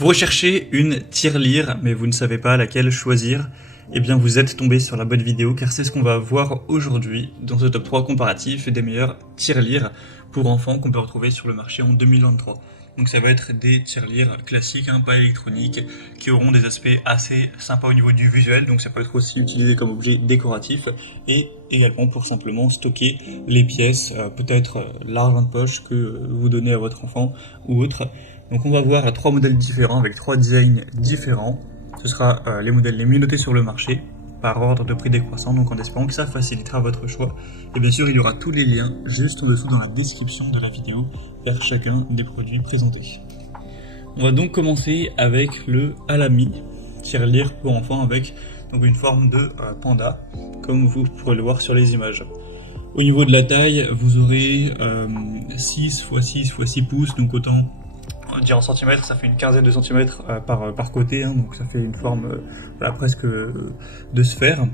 Vous recherchez une tirelire, mais vous ne savez pas laquelle choisir. Eh bien, vous êtes tombé sur la bonne vidéo, car c'est ce qu'on va voir aujourd'hui dans ce top 3 comparatif des meilleures tirelires pour enfants qu'on peut retrouver sur le marché en 2023. Donc ça va être des tirelires classiques, pas électroniques, qui auront des aspects assez sympas au niveau du visuel, donc ça peut être aussi utilisé comme objet décoratif, et également pour simplement stocker les pièces, peut-être l'argent de poche que vous donnez à votre enfant ou autre. Donc on va voir 3 modèles différents avec 3 designs différents. Ce sera les modèles les mieux notés sur le marché, par ordre de prix décroissant, donc en espérant que ça facilitera votre choix. Et bien sûr, il y aura tous les liens juste en dessous dans la description de la vidéo vers chacun des produits présentés. On va donc commencer avec le Alamy, tirelire pour enfants avec donc une forme de panda, comme vous pourrez le voir sur les images. Au niveau de la taille, vous aurez 6 x 6 x 6 pouces, donc autant dire en centimètres, ça fait une quinzaine de centimètres par côté, donc ça fait une forme presque de sphère.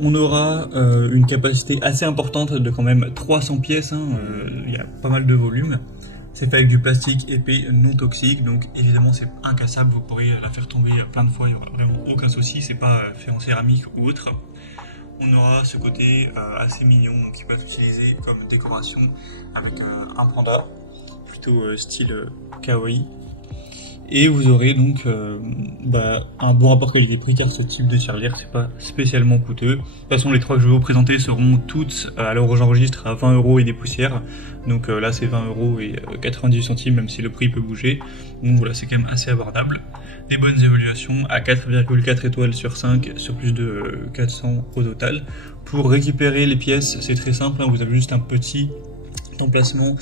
On aura une capacité assez importante de quand même 300 pièces, il y a pas mal de volume. C'est fait avec du plastique épais non toxique, donc évidemment c'est incassable, vous pourrez la faire tomber plein de fois, il n'y aura vraiment aucun souci, c'est pas fait en céramique ou autre. On aura ce côté assez mignon qui peut être utilisé comme décoration avec un panda plutôt style kawaii, et vous aurez donc un bon rapport qualité-prix, car ce type de tirelire c'est pas spécialement coûteux. De toute façon, les trois que je vais vous présenter seront toutes à l'heure où j'enregistre à 20 € et des poussières, donc là c'est 20 € et 98 centimes, même si le prix peut bouger, donc voilà, c'est quand même assez abordable. Des bonnes évaluations à 4,4 étoiles sur 5 sur plus de 400 au total. Pour récupérer les pièces, c'est très simple, vous avez juste un petit emplacement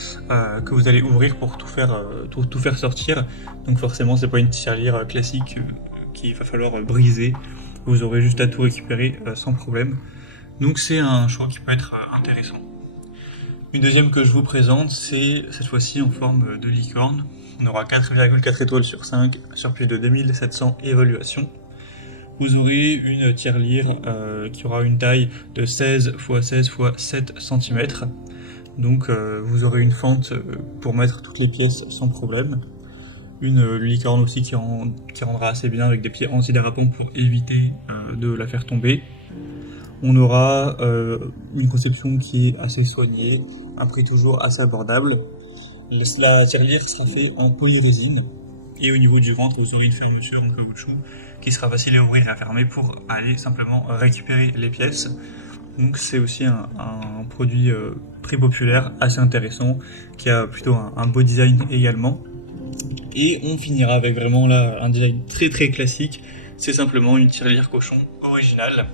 que vous allez ouvrir pour tout faire sortir. Donc forcément c'est pas une tirelire classique qu'il va falloir briser, vous aurez juste à tout récupérer sans problème. Donc c'est un choix qui peut être intéressant. Une deuxième que je vous présente, c'est cette fois-ci en forme de licorne. On aura 4,4 étoiles sur 5 sur plus de 2700 évaluations. Vous aurez une tirelire qui aura une taille de 16 x 16 x 7 cm. Donc vous aurez une fente pour mettre toutes les pièces sans problème. Une licorne aussi qui rendra assez bien avec des pieds antidérapants pour éviter de la faire tomber. On aura une conception qui est assez soignée, un prix toujours assez abordable. La tirelire sera faite en polyrésine, et au niveau du ventre vous aurez une fermeture en caoutchouc qui sera facile à ouvrir et à fermer pour aller simplement récupérer les pièces. Donc c'est aussi un produit très populaire, assez intéressant, qui a plutôt un beau design également. Et on finira avec vraiment là un design très très classique, c'est simplement une tirelire cochon originale,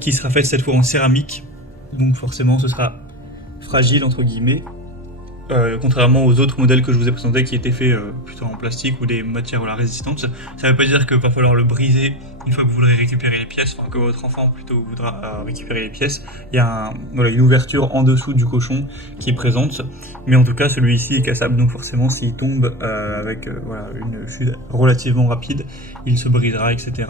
qui sera faite cette fois en céramique, donc forcément ce sera fragile entre guillemets, contrairement aux autres modèles que je vous ai présentés qui étaient faits plutôt en plastique ou des matières résistantes. Ça ne veut pas dire qu'il va falloir le briser une fois que vous voudrez récupérer les pièces, que votre enfant plutôt voudra récupérer les pièces. Il y a une ouverture en dessous du cochon qui est présente, mais en tout cas celui-ci est cassable, donc forcément s'il tombe avec une chute relativement rapide, il se brisera, etc.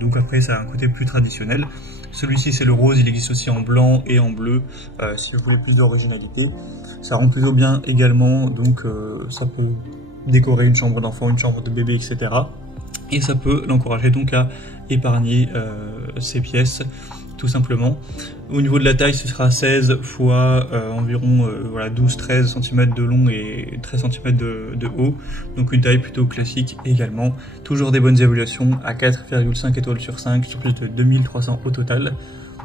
Donc après ça a un côté plus traditionnel. Celui-ci c'est le rose, il existe aussi en blanc et en bleu si vous voulez plus d'originalité. Ça rend plutôt bien également, donc ça peut décorer une chambre d'enfant, une chambre de bébé, etc. Et ça peut l'encourager donc à épargner ses pièces, tout simplement. Au niveau de la taille, ce sera 16 fois environ 12-13 cm de long et 13 cm de haut, donc une taille plutôt classique également. Toujours des bonnes évaluations à 4,5 étoiles sur 5 sur plus de 2300 au total,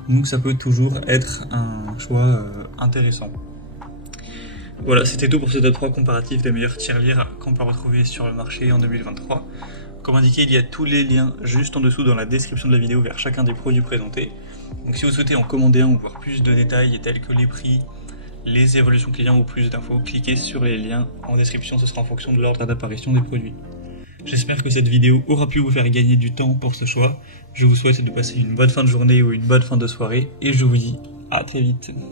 donc ça peut toujours être un choix intéressant. Voilà, c'était tout pour ce top 3 comparatif des meilleures tirelires qu'on peut retrouver sur le marché en 2023. Comme indiqué, il y a tous les liens juste en dessous dans la description de la vidéo vers chacun des produits présentés. Donc si vous souhaitez en commander un ou voir plus de détails tels que les prix, les évolutions clients ou plus d'infos, cliquez sur les liens en description, ce sera en fonction de l'ordre d'apparition des produits. J'espère que cette vidéo aura pu vous faire gagner du temps pour ce choix. Je vous souhaite de passer une bonne fin de journée ou une bonne fin de soirée, et je vous dis à très vite.